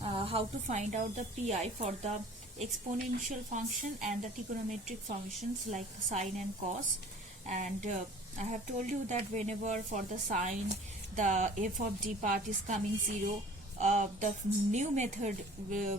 how to find out the pi for the exponential function and the trigonometric functions like sine and cos. And I have told you that whenever for the sine the f of d part is coming 0, the new method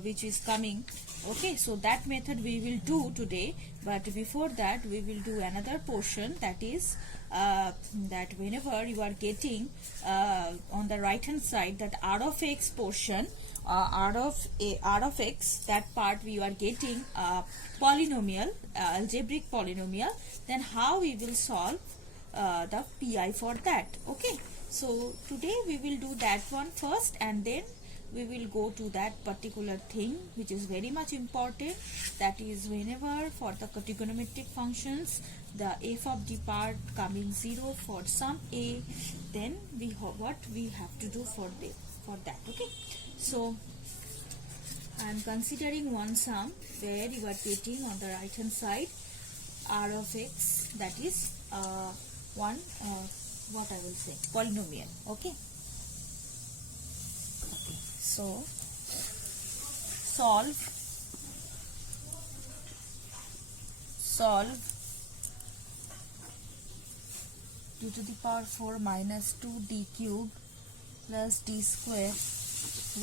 which is coming, okay, so that method we will do today. But before that we will do another portion, that is that whenever you are getting on the right hand side that r of x portion, r of x, that part we are getting polynomial, algebraic polynomial, then how we will solve the pi for that. Okay, so today we will do that one first, and then we will go to that particular thing which is very much important, that is whenever for the trigonometric functions the f of d part coming 0 for some a, then what we have to do for that. Okay, so I am considering one sum where you are getting on the right hand side r of x, that is one what I will say polynomial. Okay, so solve 2 to the power 4 minus 2 d cube plus d square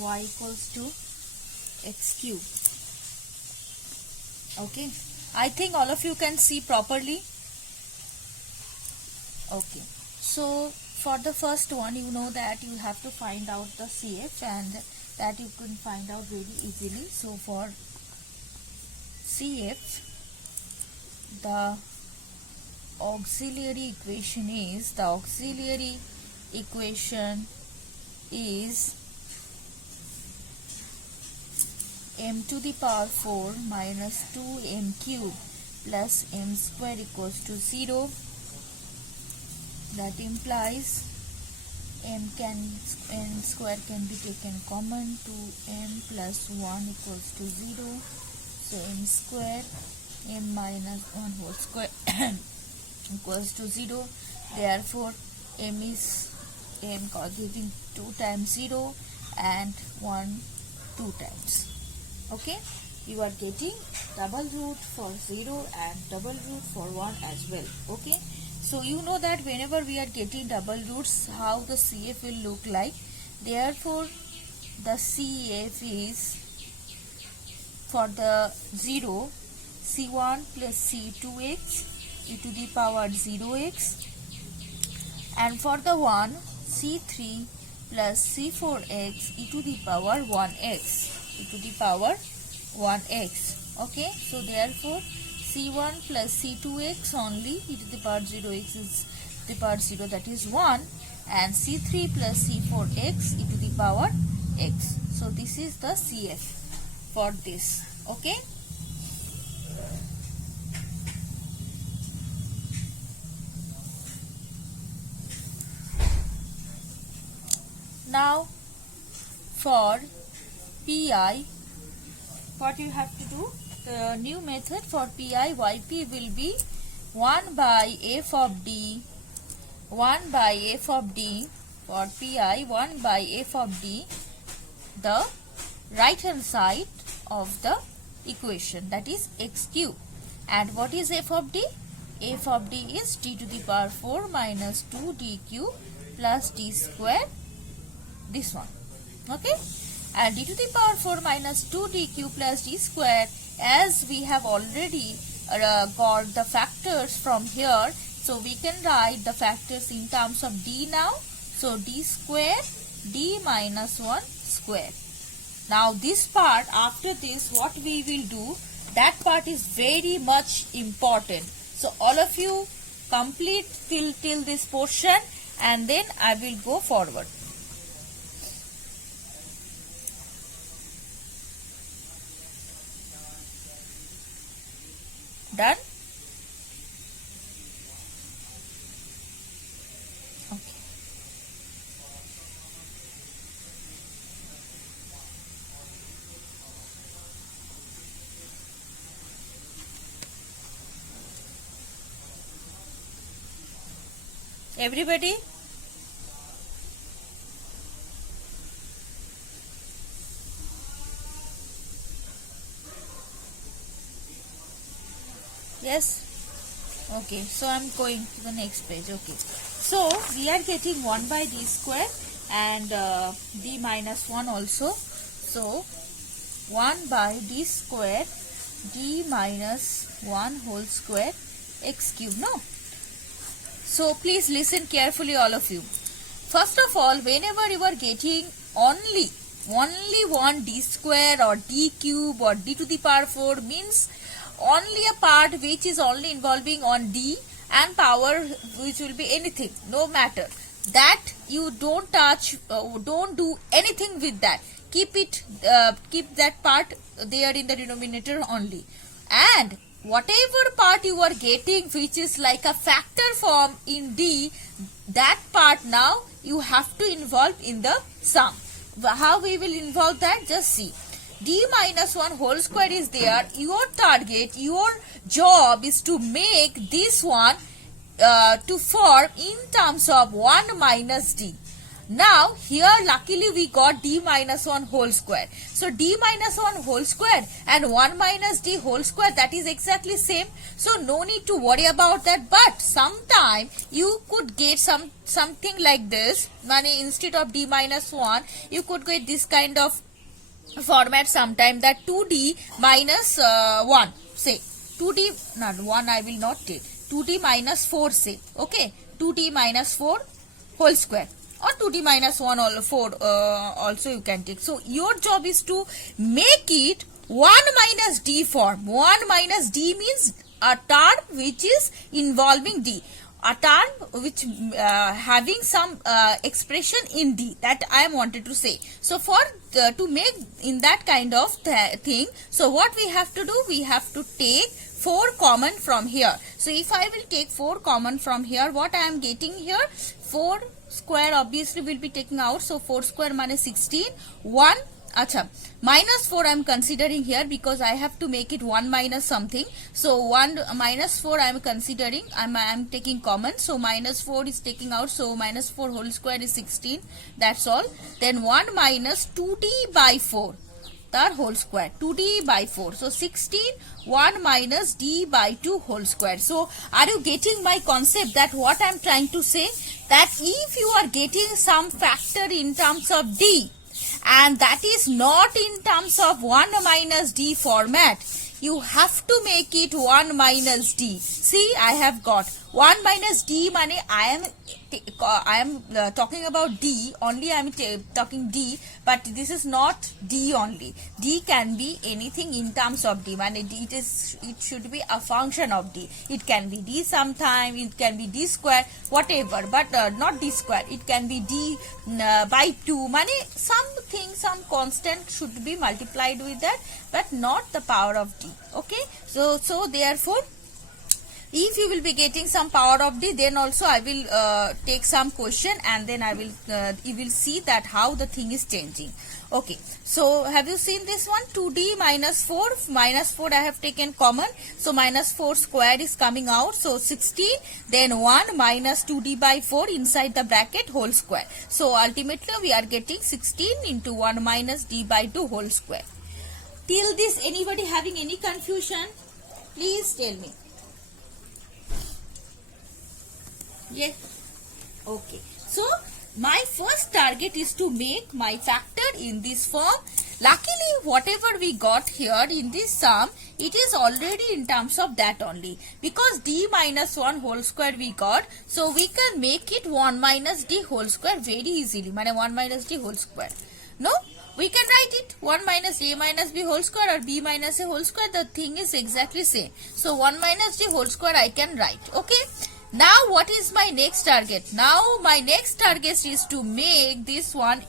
y equals to x cube. Okay, I think all of you can see properly. Okay, so for the first one, you know that you have to find out the CF, and that you can find out very easily. So for CF, the auxiliary equation is m to the power 4 minus 2m cube plus m square equals to 0. That implies m square can be taken common, 2m plus 1 equals to 0. So m square, m minus 1 whole square equals to 0. Therefore m is giving 2 times 0 and 1 2 times. Okay, you are getting double root for 0 and double root for 1 as well. Okay, so you know that whenever we are getting double roots, how the CF will look like. Therefore the CF is for the 0 c1 plus c2x e to the power 0x, and for the 1 c3 plus c4x e to the power 1x, Okay, so therefore c1 plus c2x only e to the power 0x is the power 0, that is 1, and c3 plus c4x e to the power x. So this is the CF for this. Okay, now for pi, what you have to do, the new method for pi yp will be 1 by f of d for pi, 1 by f of d, the right hand side of the equation, that is x cube. And what is f of d? F of d is d to the power 4 minus 2 d cube plus d square, this one. Okay, and d to the power 4 minus 2 d cube plus d square, as we have already got the factors from here, so we can write the factors in terms of d now. So d square, d minus 1 square. Now this part, after this what we will do, that part is very much important. So all of you complete till this portion, and then I will go forward. Done? Okay. Everybody? Yes. Okay, so I'm going to the next page. Okay, so we are getting 1 by d square and d minus 1 also. So 1 by d square d minus 1 whole square x cube. No, so please listen carefully, all of you. First of all, whenever you are getting only one d square or d cube or d to the power 4, means only a part which is only involving on d and power which will be anything, no matter, that you don't touch, don't do anything with that. Keep it, keep that part there in the denominator only. And whatever part you are getting which is like a factor form in d, that part now you have to involve in the sum. How we will involve that? Just see. D minus 1 whole square is there. Your target, your job is to make this one to form in terms of 1 minus d. Now here luckily we got d minus 1 whole square. So d minus 1 whole square and 1 minus d whole square, that is exactly same. So no need to worry about that. But sometime you could get something like this. Money, instead of d minus 1 you could get this kind of format sometime, that 2d minus 1, say 2d, not 1 I will not take, 2d minus 4 say, okay, 2d minus 4 whole square, or 2d minus 1 or 4 also you can take. So your job is to make it 1 minus d form. 1 minus d means a term which is involving d, a term which having some expression in d, that I am wanted to say. So for to make in that kind of thing, so what we have to do, we have to take 4 common from here. So if I will take 4 common from here, what I am getting here, 4 square obviously will be taking out. So 4 square minus 16, 1. Acha, minus 4 I am considering here because I have to make it 1 minus something. So 1 minus 4 I am considering, I am taking common. So minus 4 is taking out. So minus 4 whole square is 16. That's all. Then 1 minus 2d by 4. The whole square, 2d by 4. So 16, 1 minus d by 2 whole square. So are you getting my concept, that what I am trying to say? That if you are getting some factor in terms of d, and that is not in terms of 1 minus d format, you have to make it 1 minus d. See, I have got 1 minus d, money I am talking about d only, I am talking d, but this is not d only. D can be anything in terms of d, money it should be a function of d. It can be d sometime, it can be d square, whatever, but not d square. It can be d by 2, money something, some constant should be multiplied with that, but not the power of d. Okay, so therefore if you will be getting some power of d, then also I will take some question, and then I will you will see that how the thing is changing. Okay, so have you seen this one? 2d minus 4, minus 4 I have taken common, so minus 4 square is coming out, so 16, then 1 minus 2d by 4 inside the bracket whole square. So ultimately we are getting 16 into 1 minus d by 2 whole square. Till this, anybody having any confusion? Please tell me. Yeah. Okay. So my first target is to make my factor in this form. Luckily, whatever we got here in this sum, it is already in terms of that only. Because d minus 1 whole square we got, so we can make it 1 minus d whole square very easily. Mean 1 minus d whole square. No? We can write it 1 minus a minus b whole square or b minus a whole square. The thing is exactly same. So 1 minus d whole square I can write. Okay. Now what is my next target? Now my next target is to make this one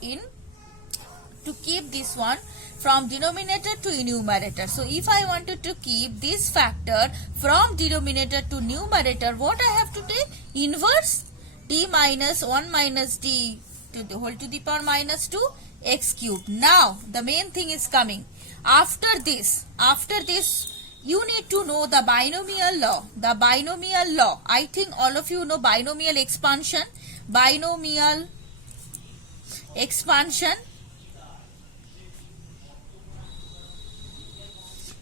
to keep this one from denominator to numerator. So if I wanted to keep this factor from denominator to numerator, what I have to take? Inverse d minus 1 minus d to the whole to the power minus 2 x cube. Now the main thing is coming. After this you need to know the binomial law. The binomial law. I think all of you know binomial expansion. Binomial expansion.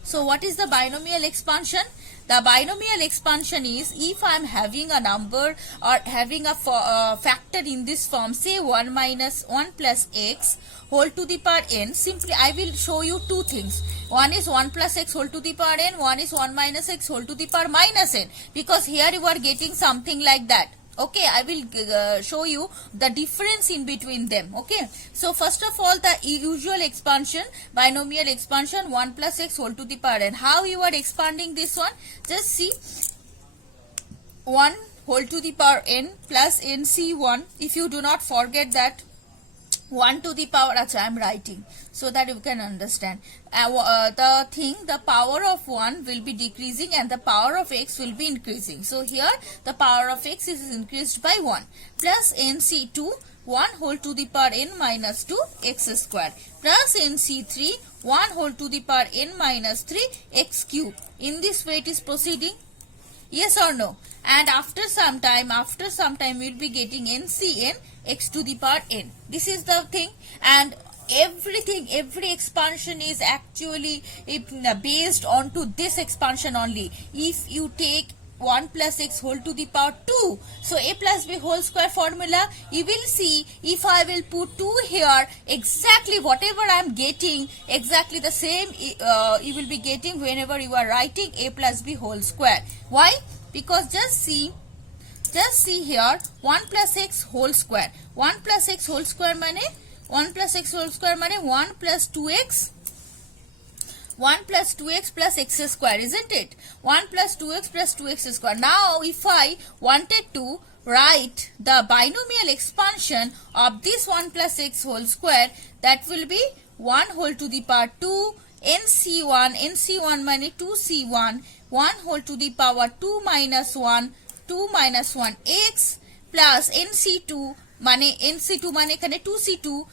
So what is the binomial expansion? The binomial expansion is if I am having a number or having a factor in this form, say 1 minus 1 plus x whole to the power n. Simply I will show you two things. One is 1 plus x whole to the power n, one is 1 minus x whole to the power minus n, because here you are getting something like that. Okay, I will show you the difference in between them. Okay, so first of all, the usual expansion, binomial expansion, 1 plus x whole to the power n. How you are expanding this one? Just see, 1 whole to the power n plus nc1. If you do not forget that, 1 to the power, I am writing so that you can understand. The power of 1 will be decreasing and the power of x will be increasing. So here the power of x is increased by 1 plus nc2, 1 whole to the power n minus 2 x square plus nc3, 1 whole to the power n minus 3 x cube. In this way it is proceeding. Yes or no? And after some time we will be getting ncn x to the power n. This is the thing, and every expansion is actually based on to this expansion only. If you take 1 plus x whole to the power 2, so a plus b whole square formula, you will see if I will put 2 here, exactly whatever I am getting, exactly the same you will be getting whenever you are writing a plus b whole square. Why? Because just see here, 1 plus x whole square. 1 plus x whole square mane 1 plus x whole square mane 1 plus 2x. 1 plus 2x plus x square, isn't it? 1 plus 2x plus 2x square. Now, if I wanted to write the binomial expansion of this 1 plus x whole square, that will be 1 whole to the power 2 nc1. nc1 mane 2c1. 1 whole to the power 2 minus 1 x plus nc2 mane nc2 mane ekhane 2c2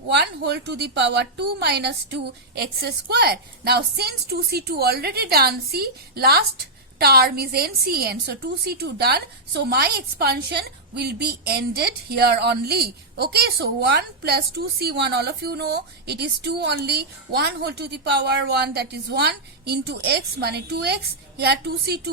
1 whole to the power 2 minus 2 x square. Now since 2c2 already done, see last term is ncn, so 2c2 done, so my expansion will be ended here only. Okay, so 1 plus 2c1, all of you know it is 2 only. 1 whole to the power 1, that is 1 into x mane 2x. Here 2c2,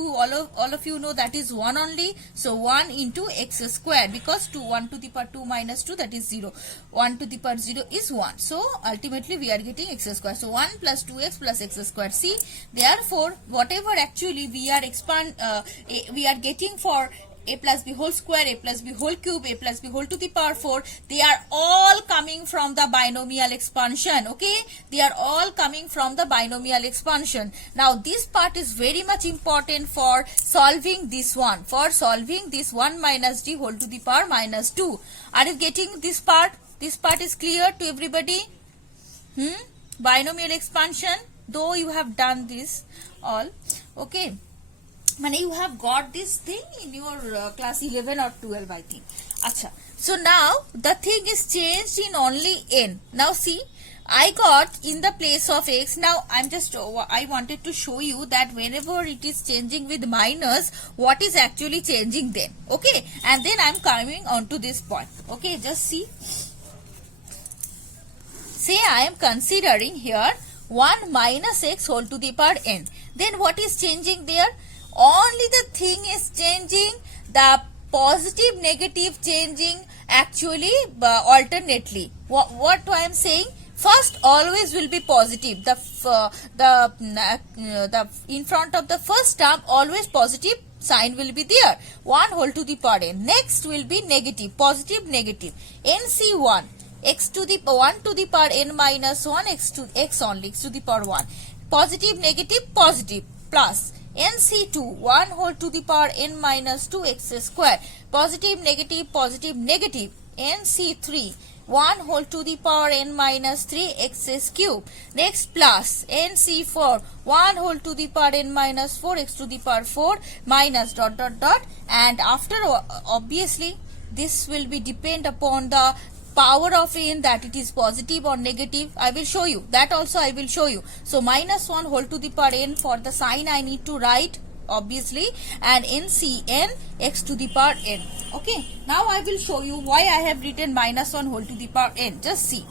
all of you know that is 1 only. So 1 into x square, because 1 to the power 2 minus 2, that is 0. 1 to the power 0 is 1. So ultimately we are getting x square. So 1 plus 2x plus x square. See, therefore whatever actually we are getting for a plus b whole square, a plus b whole cube, a plus b whole to the power 4, they are all coming from the binomial expansion. Okay, they are all coming from the binomial expansion. Now this part is very much important for solving this one, for solving this 1 minus d whole to the power minus 2. Are you getting this part? This part is clear to everybody? Binomial expansion, though you have done this all. Okay, you have got this thing in your class 11 or 12, I think. Acha. So now the thing is changed in only n. Now see, I got in the place of x. Now I wanted to show you that whenever it is changing with minus, what is actually changing then. Okay, and then I am coming on to this point. Okay, just see. Say I am considering here 1 minus x whole to the power n. Then what is changing there? Only the thing is changing, the positive negative changing actually alternately. What I am saying? First always will be positive. The in front of the first term always positive sign will be there. 1 whole to the power n. Next will be negative, positive negative. nc1 x to the 1 to the power n minus 1 x to x only, x to the power 1. Positive negative positive plus nc2 1 whole to the power n minus 2 x square. Positive negative nc3 1 whole to the power n minus 3 x cube. Next plus nc4 1 whole to the power n minus 4 x to the power 4 minus dot dot dot, and after obviously this will be depend upon the power of n, that it is positive or negative. I will show you that also. I will show you. So minus 1 whole to the power n, for the sign I need to write obviously, and ncn x to the power n. Okay, now I will show you why I have written minus 1 whole to the power n. Just see,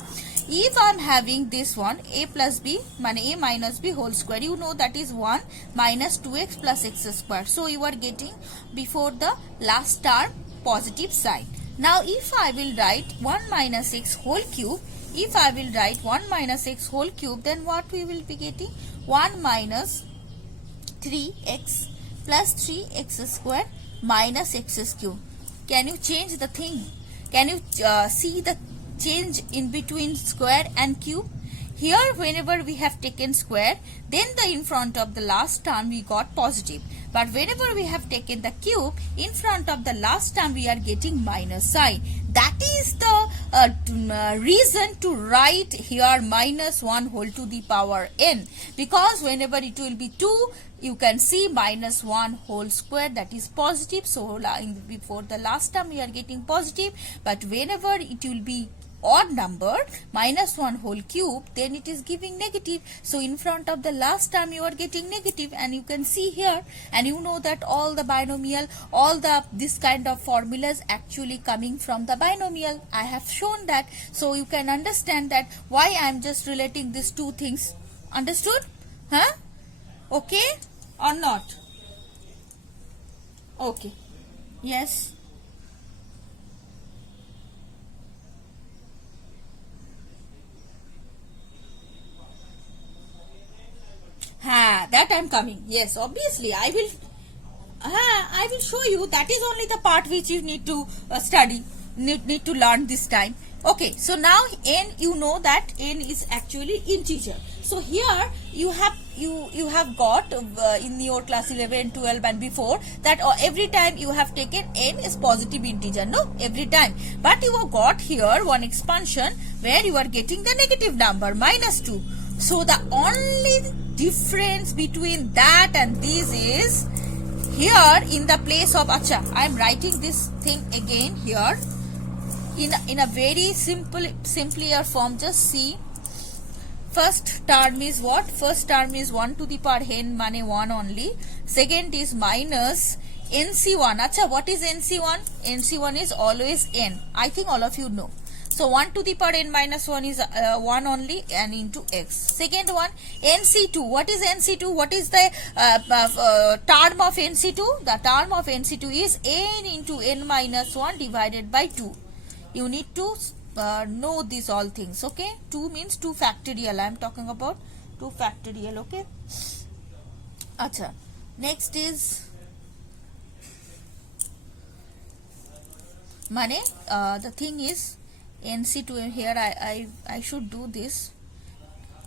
if I'm having this one a plus b mane a minus b whole square, you know that is 1 minus 2x plus x square. So you are getting before the last term positive sign. Now if I will write 1 minus x whole cube, if I will write 1 minus x whole cube, then what we will be getting? 1 minus 3x plus 3x square minus x cube. Can you change the thing? Can you see the change in between square and cube? Here whenever we have taken square, then the in front of the last term we got positive. But whenever we have taken the cube, in front of the last term we are getting minus sign. That is the reason to write here minus 1 whole to the power n. Because whenever it will be 2, you can see minus 1 whole square, that is positive. So before the last term we are getting positive. But whenever it will be odd number, minus 1 whole cube, then it is giving negative. So in front of the last term you are getting negative, and you can see here, and you know that all the binomial, all the this kind of formulas actually coming from the binomial. I have shown that, so you can understand that why I am just relating these two things. Understood? Huh? Okay or not? Okay. Yes. That I'm coming. Yes, obviously I will show you. That is only the part which you need to study, need to learn this time. Okay, so now n, you know that n is actually integer. So here you have got in your class 11, 12 and before that every time you have taken n is positive integer, no, every time. But you have got here one expansion where you are getting the negative number minus 2. So the only difference between that and this is here in the place of I am writing this thing again here in a very simpler form. Just see, first term is what? First term is 1 to the power n mane 1 only. Second is minus nc1. What is nc1? nc1 is always n. I think all of you know. So 1 to the power n minus 1 is 1 only, and into x. Second one, nc2. What is nc2? What is the term of nc2? The term of nc2 is n into n minus 1 divided by 2. You need to know these all things, okay? 2 means 2 factorial. I am talking about 2 factorial, okay? Next is the thing is nc2. Here I should do this,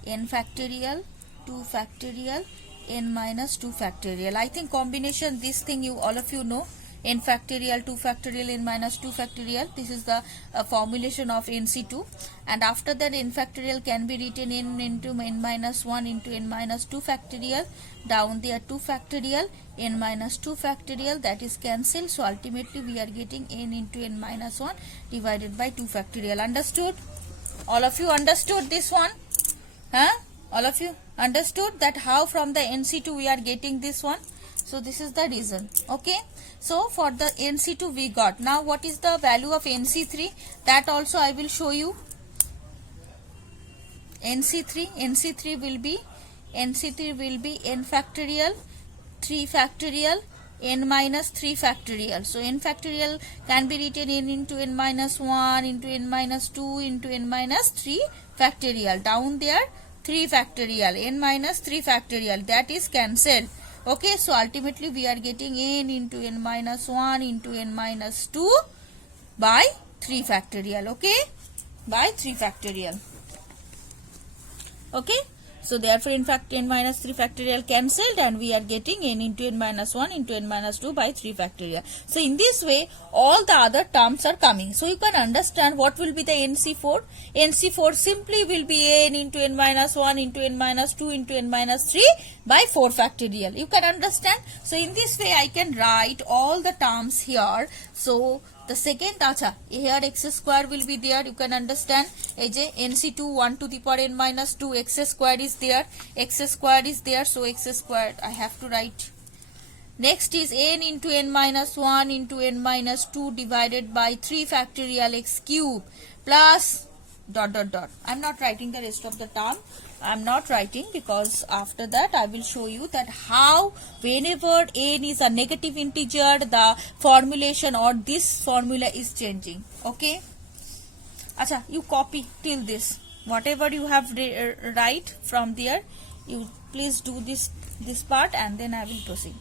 n factorial, 2 factorial, n minus 2 factorial. I think combination, this thing you all of you know, n factorial, 2 factorial, n minus 2 factorial. This is the formulation of nc2. And after that, n factorial can be written n into n minus 1 into n minus 2 factorial. Down there 2 factorial, n minus 2 factorial, that is cancelled. So ultimately we are getting n into n minus 1 divided by 2 factorial. Understood? All of you understood this one? Huh? All of you understood that how from the nc2 we are getting this one? So this is the reason. Okay. So for the nc2 we got. Now what is the value of nc3? That also I will show you. nc3 will be n factorial, 3 factorial, n minus 3 factorial. So n factorial can be written n into n minus 1 into n minus 2 into n minus 3 factorial. Down there 3 factorial, n minus 3 factorial, that is cancelled. Okay, so ultimately we are getting n into n minus 1 into n minus 2 by 3 factorial. Okay, by 3 factorial. Okay, so therefore in fact n minus 3 factorial cancelled, and we are getting n into n minus 1 into n minus 2 by 3 factorial. So in this way all the other terms are coming. So you can understand what will be the nc4. nc4 simply will be n into n minus 1 into n minus 2 into n minus 3 by 4 factorial. You can understand. So in this way I can write all the terms here. So the second, here x square will be there. You can understand. nc2 1 to the power n minus 2, x square is there. X square is there. So x square I have to write. Next is n into n minus 1 into n minus 2 divided by 3 factorial x cube plus dot dot dot. I'm not writing the rest of the term. I'm not writing because after that I will show you that how whenever n is a negative integer, the formulation or this formula is changing. Okay. Acha, you copy till this. Whatever you have write from there, you please do this part and then I will proceed.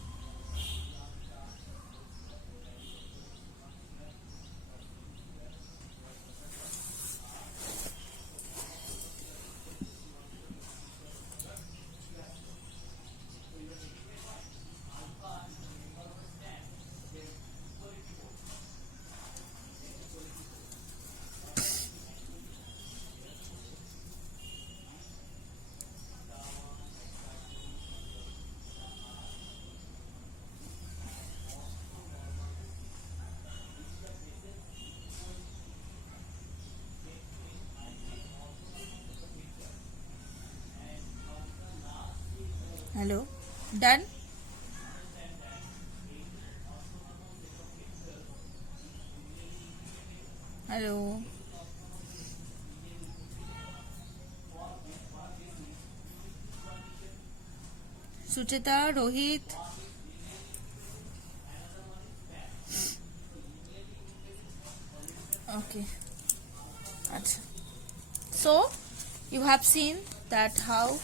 Hello, done? Hello. Suchita, Rohit. Okay. So you have seen that how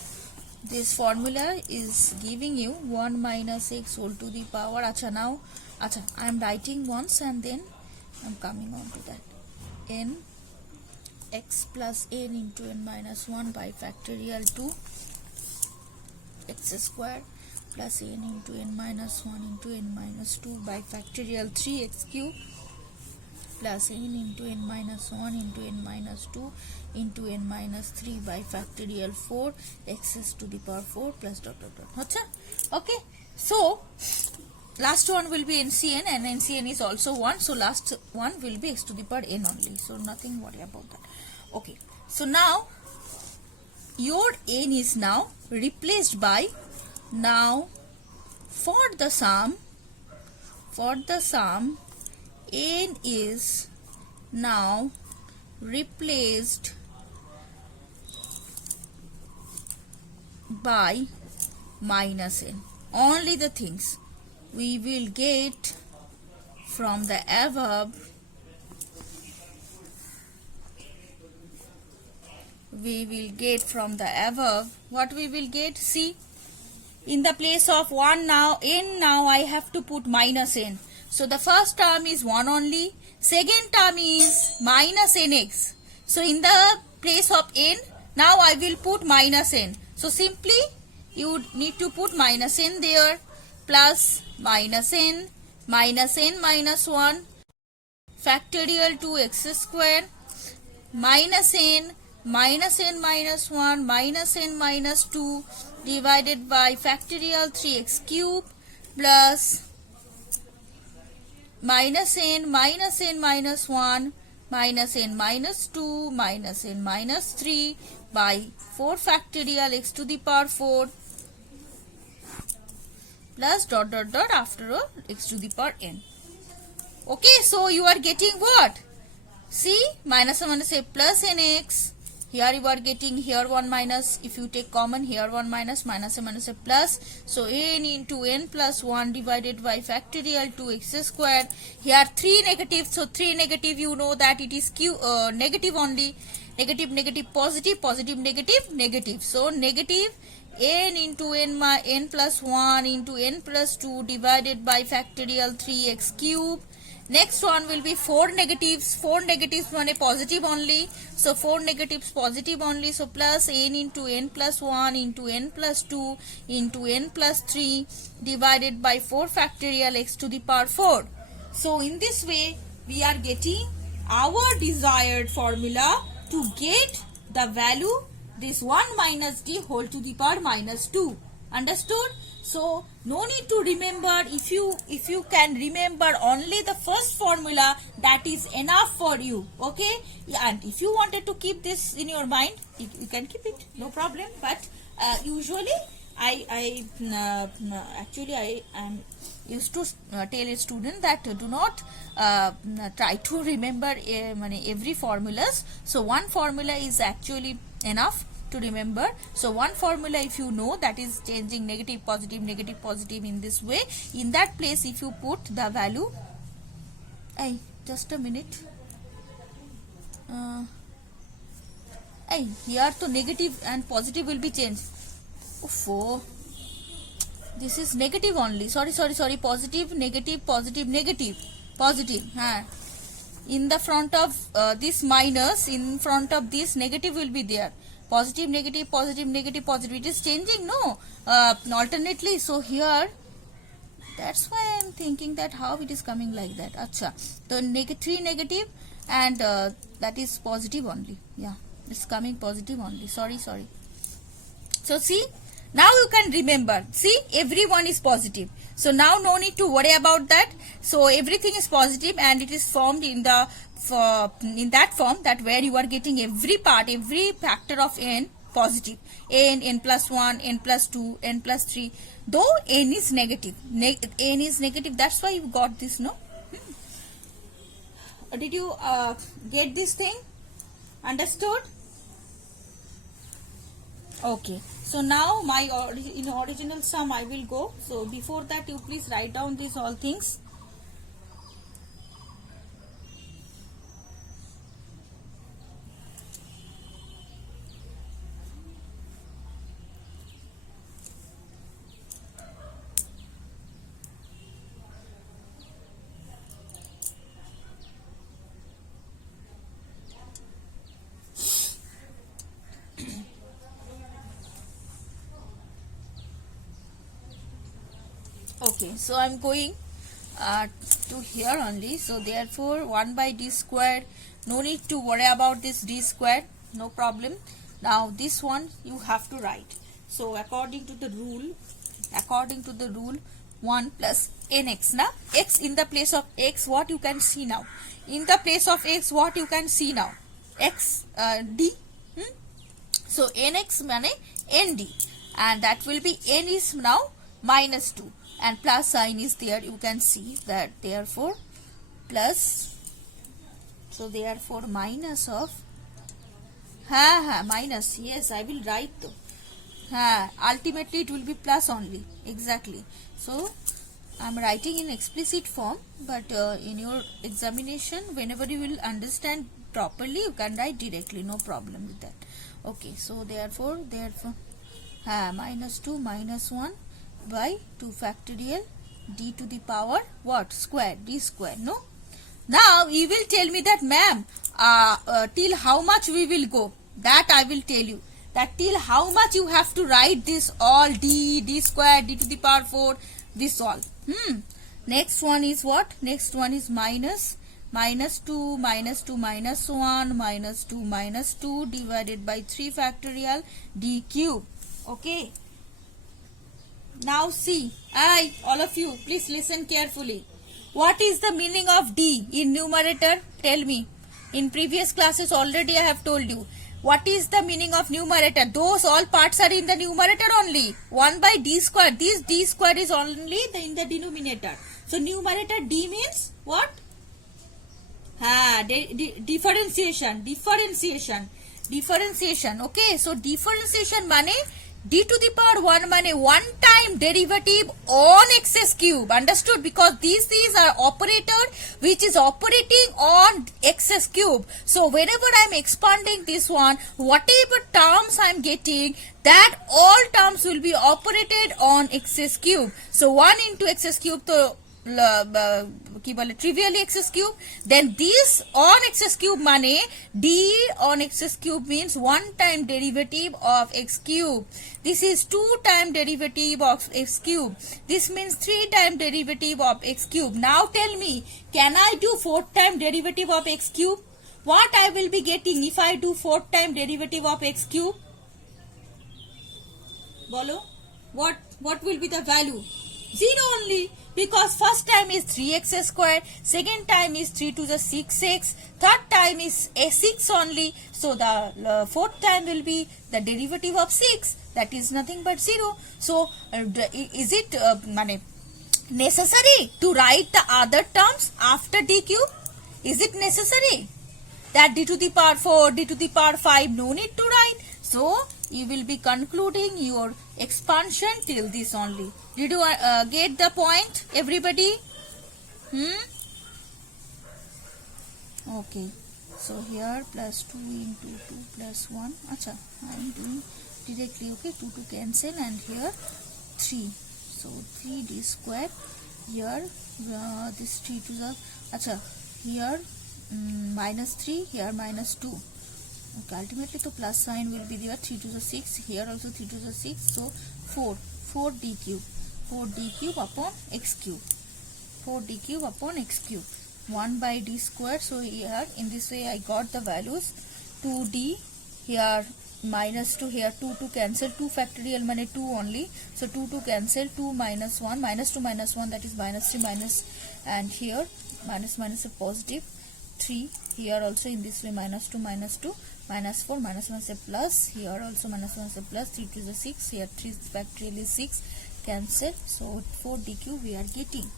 this formula is giving you 1 minus x whole to the power. Now I am writing once and then I am coming on to that. N x plus n into n minus 1 by factorial 2 x square plus n into n minus 1 into n minus 2 by factorial 3x cube plus n into n minus 1 into n minus 2 into n minus 3 by factorial 4 x to the power 4 plus dot dot dot. Okay, so last one will be NCN and NCN is also 1, so last one will be x to the power n only, so nothing worry about that. Okay, so now your n is now replaced by, now for the sum n is now replaced by minus n. Only the things we will get from the above, what we will get, see, in the place of 1 now, n now I have to put minus n. So the first term is 1 only, second term is minus nx. So in the place of n, now I will put minus n. So simply you need to put minus n there, plus minus n minus 1 factorial 2x square minus n minus 1 minus n minus 2 divided by factorial 3x cube plus minus n minus 1 minus n minus 2 minus n minus 3 by 4 factorial x to the power 4 plus dot dot dot after all x to the power n. Okay, so you are getting what? See, minus 1 say plus nx. Here you are getting here 1 minus, if you take common here 1 minus, minus 1 say plus. So n into n plus 1 divided by factorial 2x square. Here 3 negative, so 3 negative, you know that it is negative only. Negative, negative, positive, positive, negative, negative. So negative n into n plus 1 into n plus 2 divided by factorial 3x cube. Next one will be 4 negatives. 4 negatives one a positive only. So 4 negatives positive only. So plus n into n plus 1 into n plus 2 into n plus 3 divided by 4 factorial x to the power 4. So in this way we are getting our desired formula to get the value this 1 minus d whole to the power minus 2. Understood? So no need to remember. If you can remember only the first formula, that is enough for you. Okay, and if you wanted to keep this in your mind, you can keep it, no problem. But usually I am used to tell a student that do not try to remember every formulas. So one formula is actually enough to remember. So one formula, if you know, that is changing negative positive in this way, in that place if you put the value, hey, just a minute, hey, here to negative and positive will be changed. Oh, this is negative only, sorry, positive negative positive, in the front of this minus, in front of this negative will be there, positive positive, it is changing, no, alternately. So here, that's why I am thinking that how it is coming like that. Acha, the 3 negative and that is positive only, yeah, it's coming positive only, sorry. So see, now you can remember, see, everyone is positive, so now no need to worry about that. So everything is positive and it is formed in the in that form, that where you are getting every part, every factor of n positive, n plus 1, n plus 2, n plus 3, though n is negative, n is negative, that's why you got this, no? Did you get this thing? Understood? Okay, so now my in original sum I will go. So before that, you please write down these all things. Okay, so I'm going to here only. So therefore 1 by d square, no need to worry about this d square, no problem. Now this one you have to write. So according to the rule 1 plus nx, na, x in the place of x, what you can see now, in the place of x, what you can see now, x d, so nx mane nd, and that will be n is now minus 2 and plus sign is there, you can see that, therefore plus, so therefore minus of minus, yes, I will write though, ultimately it will be plus only, exactly. So I am writing in explicit form, but in your examination, whenever you will understand properly, you can write directly, no problem with that. Okay, so therefore minus 2 minus 1 by 2 factorial d to the power what, square, d square, no? Now you will tell me that, ma'am, till how much we will go, that I will tell you, that till how much you have to write this all, d square, d to the power 4, this all. Next one is what? Next one is minus 2 minus 1 minus 2 minus 2 divided by 3 factorial d cube. Okay. Now see, all of you, please listen carefully. What is the meaning of d in numerator? Tell me. In previous classes already I have told you. What is the meaning of numerator? Those all parts are in the numerator only. 1 by d square. This d square is only in the denominator. So numerator d means what? Differentiation. Okay, so differentiation mane d to the power 1 mane one time derivative on x's cube. Understood? Because these are operator which is operating on x's cube. So whenever I am expanding this one, whatever terms I am getting, that all terms will be operated on x's cube. So 1 into x's cube to trivially x's cube, then this on x's cube mane d on x's cube means one time derivative of x cube. This is 2 time derivative of x cube. This means 3 time derivative of x cube. Now tell me, can I do 4 time derivative of x cube? What I will be getting if I do 4 time derivative of x cube? Bolo, what will be the value? 0 only, because first time is 3x square, second time is 3 to the 6x, third time is a 6 only. So the fourth time will be the derivative of 6, that is nothing but 0. So is it necessary to write the other terms after d cube? Is it necessary that d to the power 4, d to the power 5, no need to write? So you will be concluding your expansion till this only. Did you get the point, everybody? Okay. So here plus 2 into 2 plus 1. Acha, I am doing directly. Okay, 2 to cancel, and here 3. So 3d square. Here this 3 to the acha, here minus 3, here minus 2. Okay, ultimately the plus sign will be there. 3 to the 6, here also 3 to the 6. So 4d cube. 4d cube upon x cube. 4d cube upon x cube. 1 by d square. So here in this way I got the values. 2d, here minus 2, here 2 to cancel, 2 factorial means 2 only. So 2 to cancel, 2 minus 1, minus 2 minus 1, that is minus 3 minus, and here minus minus a positive 3. Here also in this way minus 2 minus 2, minus 4, minus 1 is a plus, here also minus 1 is a plus, 3 to the 6, here 3 factorial is 6, cancel. So 4d cube we are getting.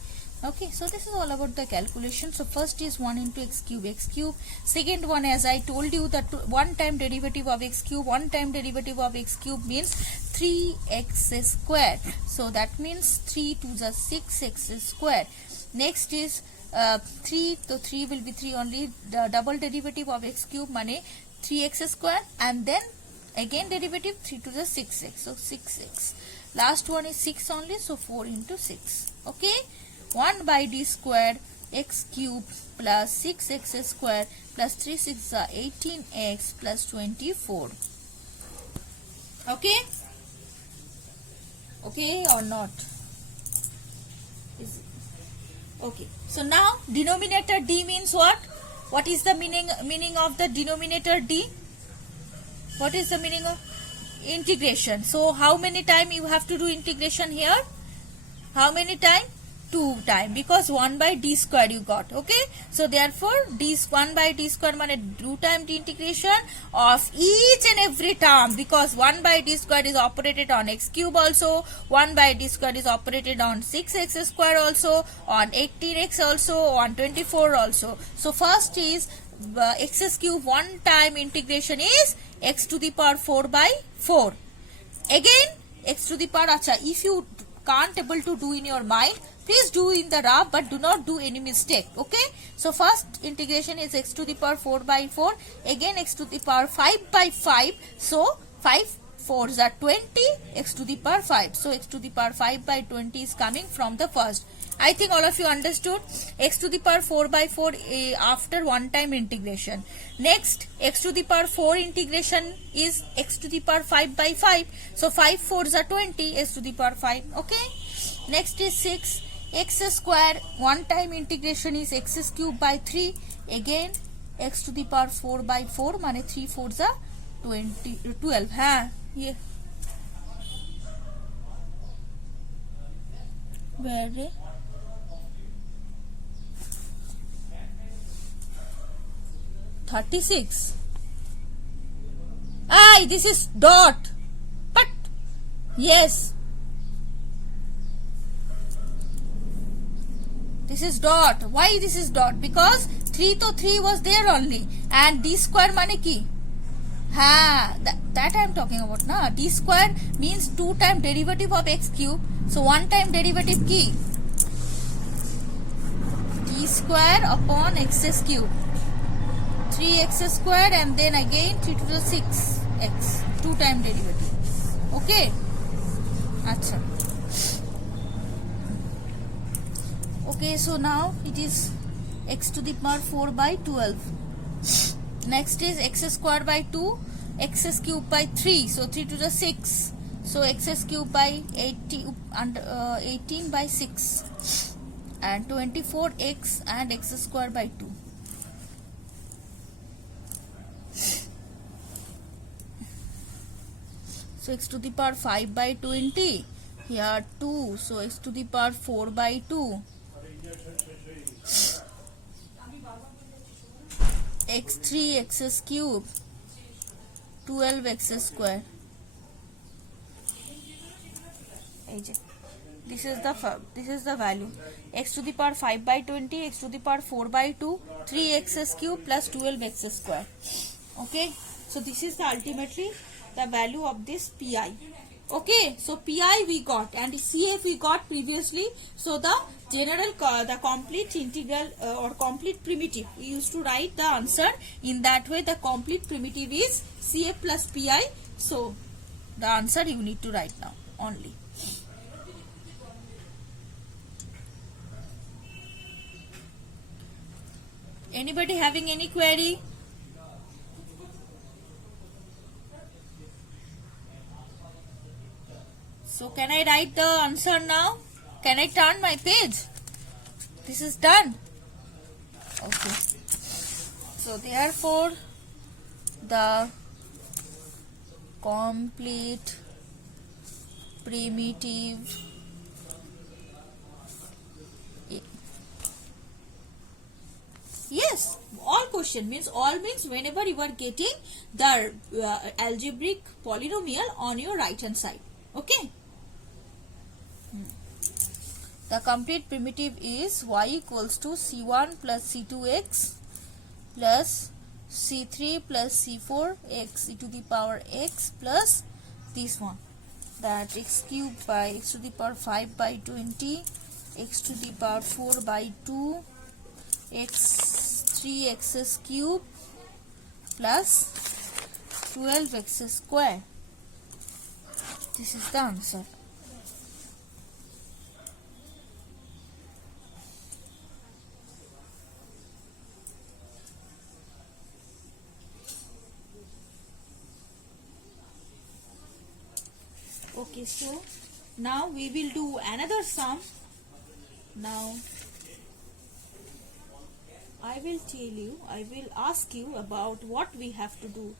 Okay, so this is all about the calculation. So first is 1 into x cube. Second one, as I told you, that one time derivative of x cube, one time derivative of x cube means 3x square. So that means 3 to the 6x square. Next is 3, so 3 will be 3 only. The double derivative of x cube money 3x square, and then again derivative 3 to the 6x. So 6x. Last one is 6 only, so 4 into 6. Okay. 1 by d square x cube plus 6x square plus 3 6 are 18x plus 24. Okay? Okay or not? Is it? Okay. So now denominator d means what? What is the meaning of the denominator d? What is the meaning of integration? So how many times you have to do integration here? How many times? 2 times, because 1 by d square you got. Okay, so therefore 1 by d square means 2 times the integration of each and every term, because 1 by d square is operated on x cube also, 1 by d square is operated on 6x square also, on 18x also, on 24 also. So first is x cube, one time integration is x to the power 4 by 4. Again x to the power, acha, if you can't able to do in your mind, please do in the rough, but do not do any mistake. Okay, so first integration is x to the power 4 by 4, again x to the power 5 by 5. So 5 4s are 20, x to the power 5. So x to the power 5 by 20 is coming from the first. I think all of you understood. X to the power 4 by 4 after one time integration. Next, x to the power 4 integration is x to the power 5 by 5. So 5 4s are 20, x to the power 5. Okay. Next is 6. X square, one time integration is x cube by 3. Again x to the power 4 by 4 माने 3 4s are 12. हाँ ये where 36. Aye, this is dot. But yes, this is dot. Why this is dot? Because 3 to 3 was there only, and d square mane ki? Ha, that I am talking about na. D square means 2 time derivative of x cube. So 1 time derivative ki? D square upon x cube. 3x square and then again 3 to the 6x. 2 time derivative. Okay. Acha. Okay, so now it is x to the power 4 by 12. Next is x square by 2, x cube by 3. So 3 to the 6. So x cube by 18 by 6. And 24x and x square by 2. So x to the power 5 by 20. Here 2. So x to the power 4 by 2. x3 x cube 12x square. this is the value, x to the power 5 by 20, x to the power 4 by 2, 3x cube plus 12x square. Okay, so this is the ultimately the value of this pi. Okay, so pi we got and CF we got previously. So the general the complete integral or complete primitive, we used to write the answer in that way. The complete primitive is CF plus pi. So the answer you need to write now only. Anybody having any query? So can I write the answer now? Can I turn my page? This is done. Okay. So therefore the complete primitive yes, all question means all means whenever you are getting the algebraic polynomial on your right hand side. Okay. The complete primitive is y equals to c1 plus c2x plus c3 plus c4 x e to the power x plus this one, that x cubed by x to the power 5 by 20, x to the power 4 by 2, x 3x cube plus 12x square. This is the answer. Okay, so now we will do another sum. Now I will tell you, I will ask you about what we have to do.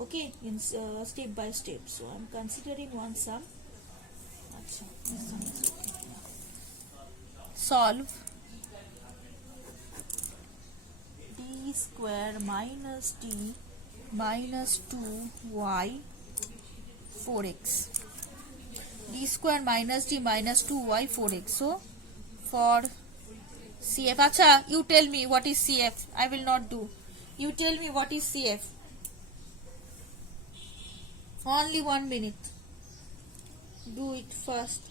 Okay, in step by step. So I am considering one sum. Achha, this sum is okay. Solve d square minus d minus 2y 4x. D square minus d minus 2y 4x. So for CF, acha, you tell me what is CF. I will not do. You tell me what is CF. Only 1 minute. Do it first.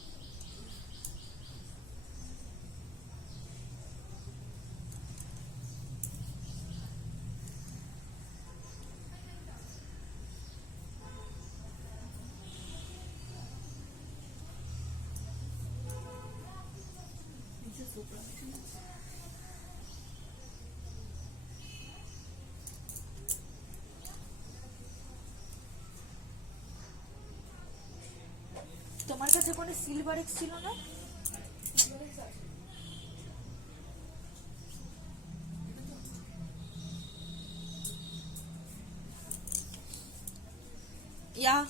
তোমার কাছে কোনো silver x ছিল না? Yeah.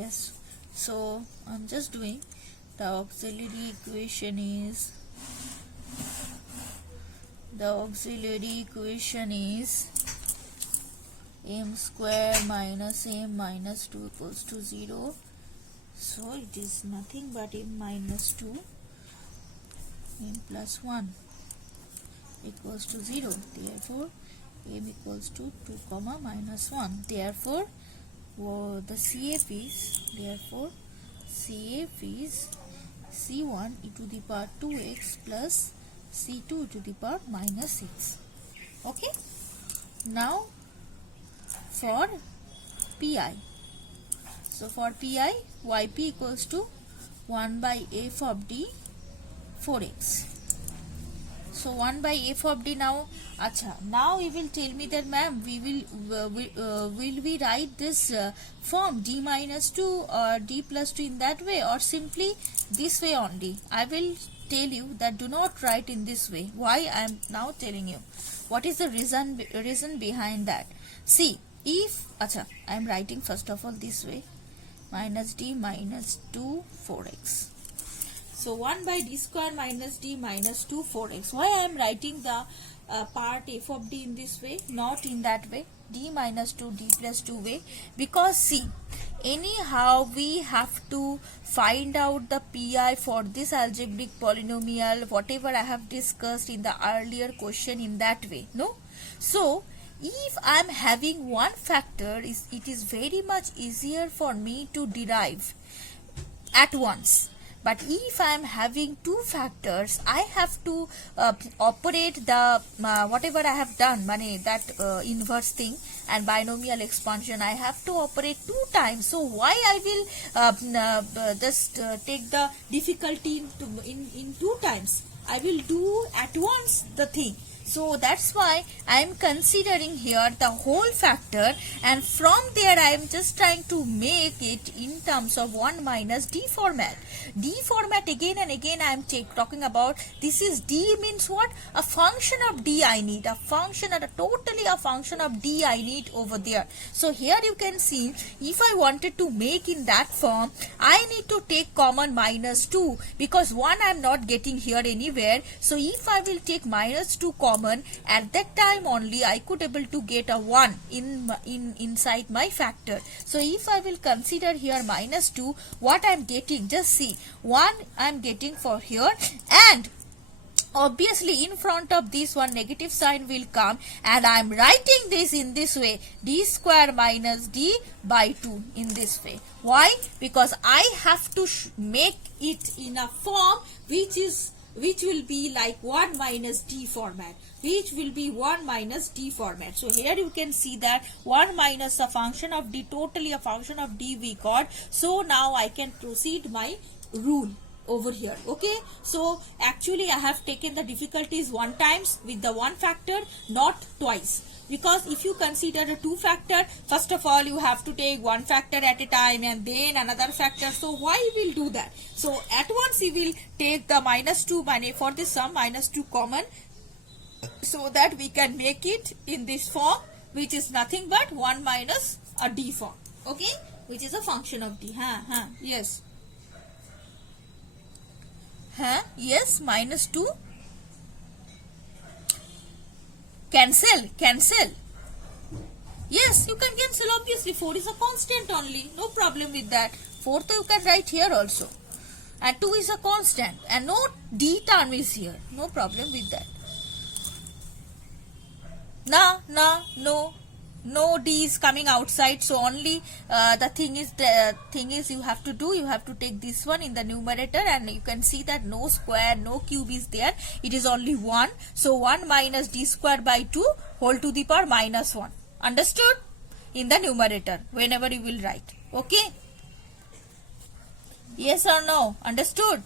Yes. So I'm just doing the auxiliary equation is m square minus m minus 2 equals to 0. So it is nothing but m minus 2 m plus 1 equals to 0. Therefore m equals to 2 comma minus 1. Therefore the CF is c1 e to the power 2x plus c2 to the power minus 6. Okay. Now for pi. So for pi, yp equals to 1 by f of d 4x. So 1 by f of d now. Acha. Now you will tell me that, ma'am, will we write this form d minus 2 or d plus 2 in that way, or simply this way only? I will tell you that do not write in this way. Why I am now telling you. What is the reason behind that? See, if I am writing first of all this way, minus d minus 2 4x. So 1 by d square minus d minus 2 4x. Why I am writing the part f of d in this way, not in that way, d minus 2 d plus 2 way, because see, anyhow we have to find out the pi for this algebraic polynomial, whatever I have discussed in the earlier question, in that way, no? So if I am having one factor, it is very much easier for me to derive at once. But if I am having two factors, I have to operate the whatever I have done, that inverse thing and binomial expansion, I have to operate two times. So why I will just take the difficulty in two times? I will do at once the thing. So that's why I am considering here the whole factor, and from there I am just trying to make it in terms of 1 minus d format. D format again and again I am talking about. This is d means what? A function of d I need. A function, or totally a function of d I need over there. So here you can see, if I wanted to make in that form, I need to take common minus 2, because 1 I am not getting here anywhere. So if I will take minus 2 common, at that time only I could able to get a 1 inside my factor. So if I will consider here minus 2, what I am getting, just see, 1 I am getting for here, and obviously in front of this one negative sign will come, and I am writing this in this way, d square minus d by 2 in this way. Why? Because I have to make it in a form which will be like 1 minus d format, which will be 1 minus d format. So here you can see that 1 minus a function of d, totally a function of d we got. So now I can proceed my rule over here. Okay, so actually I have taken the difficulties one times with the one factor, not twice. Because if you consider a two factor, first of all you have to take one factor at a time and then another factor. So why we will do that? So at once we will take the minus 2 for this sum, minus 2 common, so that we can make it in this form, which is nothing but 1 minus a d form. Okay, which is a function of d. Yes. Yes, minus 2. Cancel. Yes, you can cancel, obviously. 4 is a constant only. No problem with that. 4th you can write here also. And 2 is a constant. And no d term is here. No problem with that. No d is coming outside. So only the thing is you have to take this one in the numerator, and you can see that no square, no cube is there. It is only 1. So 1 minus d square by 2 whole to the power minus 1. Understood? In the numerator whenever you will write. Okay? Yes or no? Understood?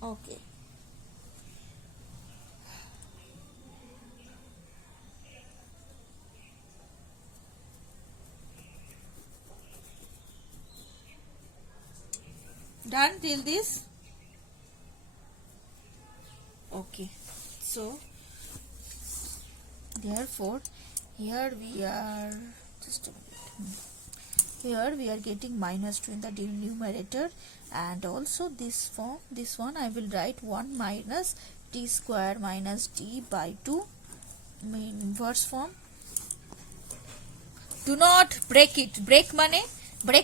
Okay. Done till this? Okay. So therefore here we are, just a minute. Here we are getting minus 2 in the numerator, and also this form, this one I will write 1 minus d square minus d by 2 in inverse form. Do not break it. Break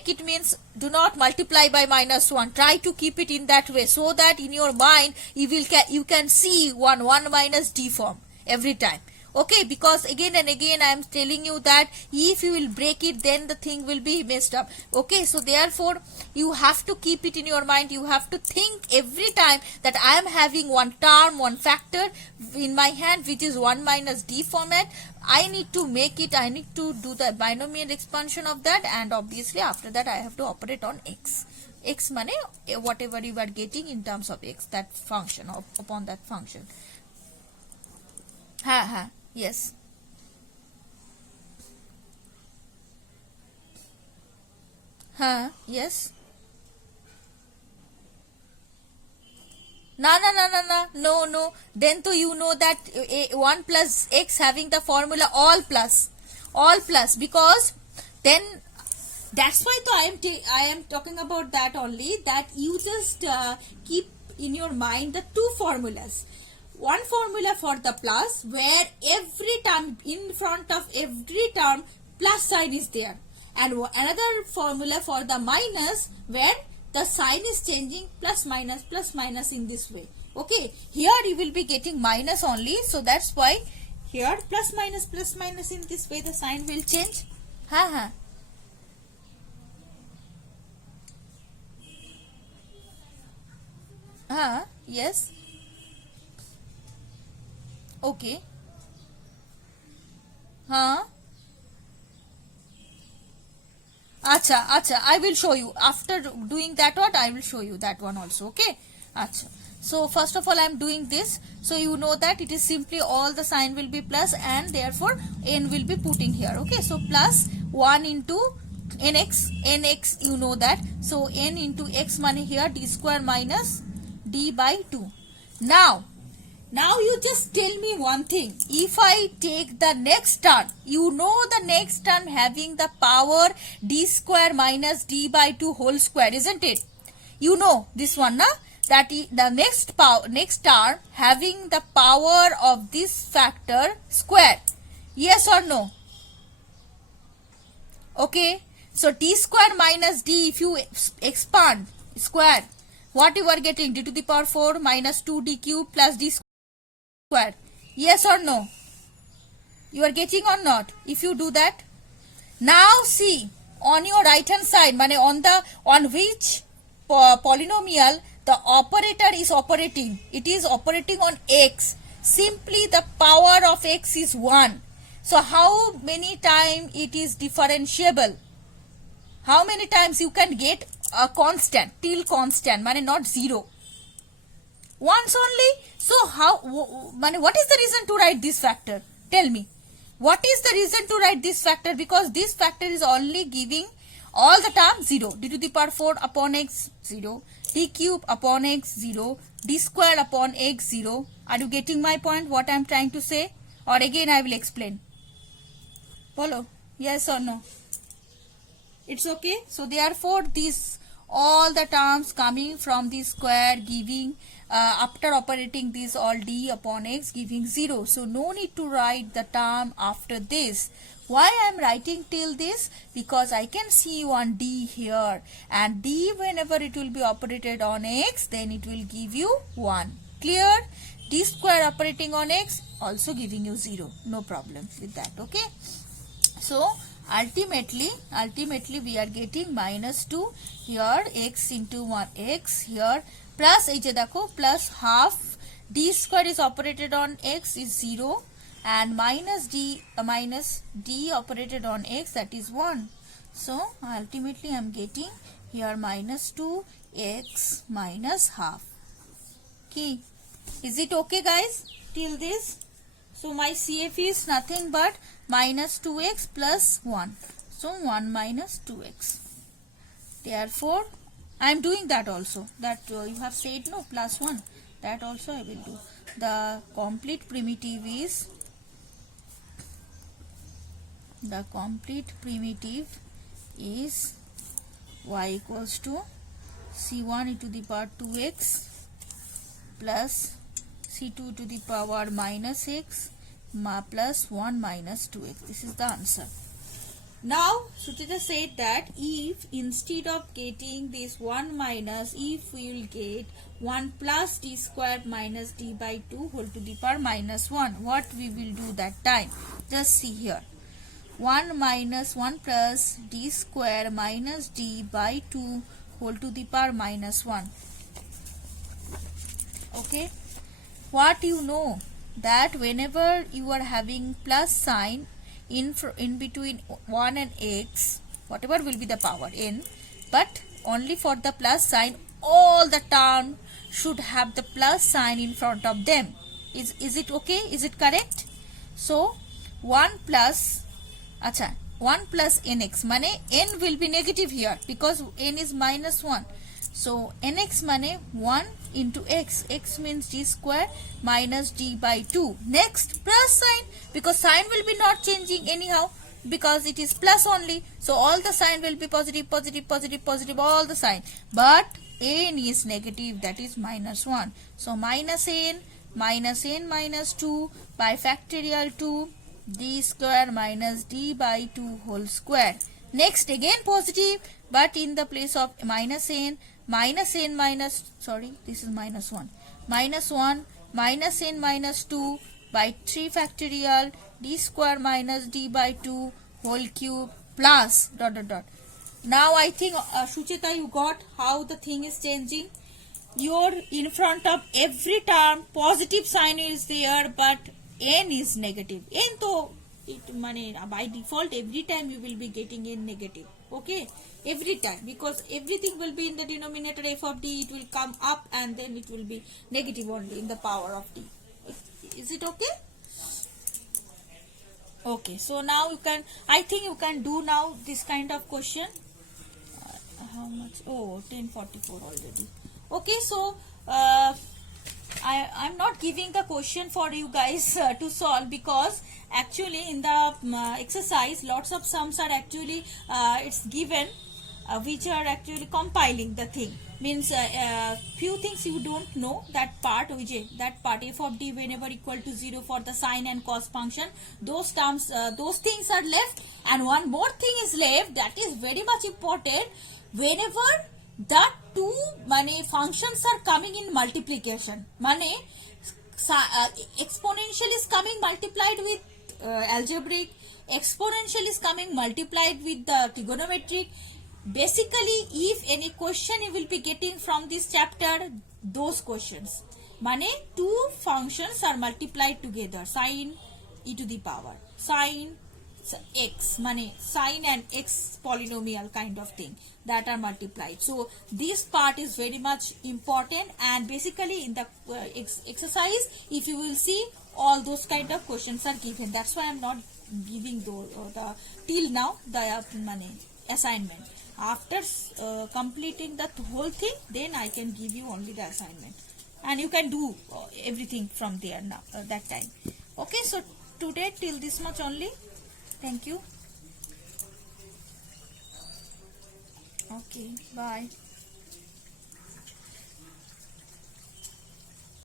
it means do not multiply by minus 1. Try to keep it in that way, so that in your mind you can see 1 minus d form every time. Okay, because again and again I am telling you that if you will break it, then the thing will be messed up. Okay, so therefore you have to keep it in your mind. You have to think every time that I am having one term, one factor in my hand, which is 1 minus d format. I need to make it, I need to do the binomial expansion of that, and obviously after that I have to operate on x. X means whatever you are getting in terms of x, that function, upon that function. Yes. Yes. No. Then to you know that 1 plus x having the formula all plus, because then that's why I am talking about that only, that you just keep in your mind the two formulas. one formula for the plus where every term in front of every term plus sign is there, and another formula for the minus where the sign is changing plus minus in this way. Okay, here you will be getting minus only, so that's why here plus minus in this way the sign will change. Yes. Okay. Acha, I will show you. After doing that one, I will show you that one also. Okay. Acha. So first of all, I am doing this. So you know that it is simply all the sign will be plus, and therefore n will be putting here. Okay. So plus 1 into nx you know that. So n into x money here d square minus d by 2. Now you just tell me one thing. If I take the next term, you know the next term having the power d square minus d by 2 whole square, isn't it? You know this one, na? That is the next term having the power of this factor square. Yes or no? Okay. So d square minus d, if you expand square, what you are getting? D to the power 4 minus 2d cube plus d square. Yes or no? You are getting or not? If you do that, now see on your right hand side, on which polynomial the operator is operating. It is operating on x. Simply the power of x is 1. So how many times it is differentiable? How many times you can get a constant, till constant, not 0? Once only. So what is the reason to write this factor? Tell me. What is the reason to write this factor? Because this factor is only giving all the terms 0. D to the power 4 upon x 0. D cube upon x 0. D square upon x 0. Are you getting my point? What I am trying to say? Or again I will explain. Follow? Yes or no? It's okay. So therefore these all the terms coming from the square giving after operating this all d upon x giving 0. So no need to write the term after this. Why I am writing till this? Because I can see one d here, and d whenever it will be operated on x, then it will give you 1. Clear? D square operating on x also giving you 0. No problem with that. Okay. So ultimately we are getting minus 2 here, x into 1 x here, plus plus half d square is operated on x is 0, and minus d operated on x, that is 1. So ultimately I am getting here minus 2 x minus half. Okay. Is it okay guys till this? So my CF is nothing but minus 2x plus 1. So 1 minus 2x. Therefore, I am doing that also. That you have said no, plus 1. That also I will do. The complete primitive is y equals to c1 e to the power 2x plus c2 to the power minus x plus 1 minus 2x. This is the answer. Now Suchita said that if instead of getting this 1 minus, if we will get 1 plus d square minus d by 2 whole to the power minus 1, what we will do that time? Just see here. 1 minus 1 plus d square minus d by 2 whole to the power minus 1. Okay. What you know? That whenever you are having plus sign in between 1 and x, whatever will be the power n, but only for the plus sign, all the term should have the plus sign in front of them. Is it okay? Is it correct? So 1 plus nx mane n will be negative here because n is minus 1. So nx mane 1 into x. X means d square minus d by 2. Next plus sign, because sign will be not changing anyhow because it is plus only. So all the sign will be positive, positive, positive, positive, all the sign. But n is negative, that is minus 1. So minus n minus n minus 2 by factorial 2 d square minus d by 2 whole square. Next again positive, but in the place of minus n minus, sorry, this is minus 1 minus n minus 2 by 3 factorial d square minus d by 2 whole cube plus dot dot dot. Now I think Shuchita, you got how the thing is changing. Your in front of every term positive sign is there, but n is negative. N to it money by default every time you will be getting n negative. Okay, every time, because everything will be in the denominator f of d. It will come up and then it will be negative only in the power of d. Is it okay? Okay, so now you can, I think you can do now this kind of question. How much? Oh, 10:44 already. Okay, so I'm not giving the question for you guys to solve, because actually in the exercise lots of sums are actually it's given which are actually compiling the thing. Means few things you don't know, that part that part f of d whenever equal to 0 for the sine and cos function, those terms those things are left. And one more thing is left, that is very much important. Whenever the two functions are coming in multiplication, exponential is coming multiplied with algebraic, exponential is coming multiplied with the trigonometric. Basically, if any question you will be getting from this chapter, those questions, two functions are multiplied together, sine e to the power, sine x, sine and x polynomial kind of thing, that are multiplied. So this part is very much important, and basically in the exercise, if you will see, all those kind of questions are given. That's why I'm not giving the till now the assignment. After completing the whole thing, then I can give you only the assignment, and you can do everything from there now that time. Okay, so today till this much only. Thank you. Okay, bye.